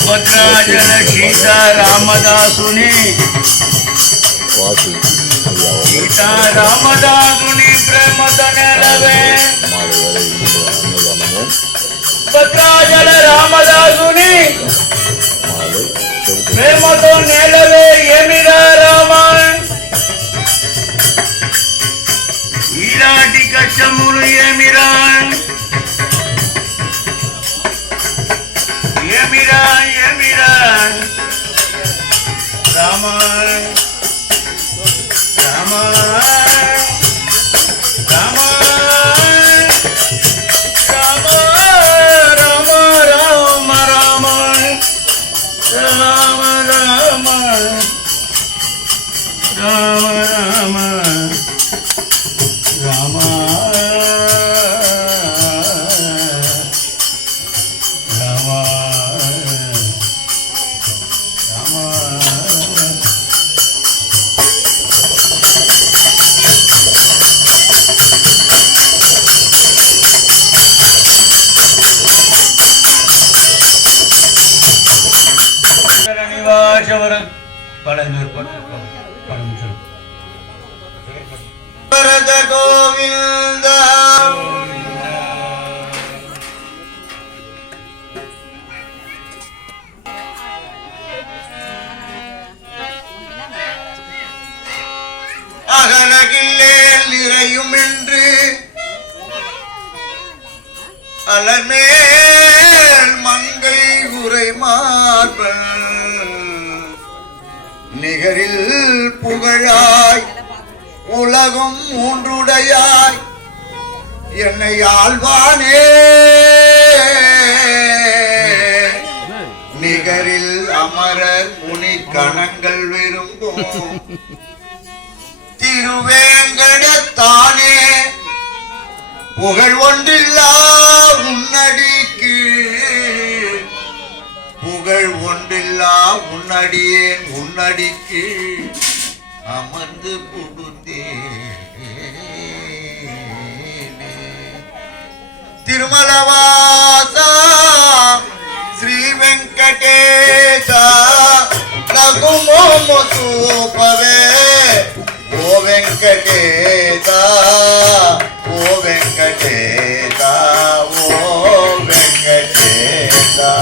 ಪತ್ರಾಜನ ಸೀತಾರಾಮದಾಸುನಿ ಸೀತಾರಾಮದಾಸುನಿ ಪ್ರೇಮದ ನೆಲವೇ ಪತ್ರಾಜನ ರಾಮದಾಸುನಿ ప్రేమతో నేలవే ఏమిరా రామా ఈనాటి కష్టములు ఏమిరా Come on. வருஷம் வர பதினஞ்சு பதினஞ்சு பரத கோவிந்தா. அகலகில்லே நிறையும் என்று அலமே புகழாய் உலகம் மூன்றுடையாய் என்னை ஆழ்வானே நிகரில் அமரர் முனி கணங்கள் விரும்பும் திருவேங்கடத்தானே. புகழ் ஒன்றில்லா உன்னடிக்கு எல்லாம் உன்னடியேன் உன்னடிக்கு அமர்ந்து புகுந்தேனே. திருமலவாசா ஸ்ரீ வெங்கடேசா ரகுமோமு சூப்பவே ஓ வெங்கடேசா ஓ வெங்கடேசா ஓ வெங்கடேசா.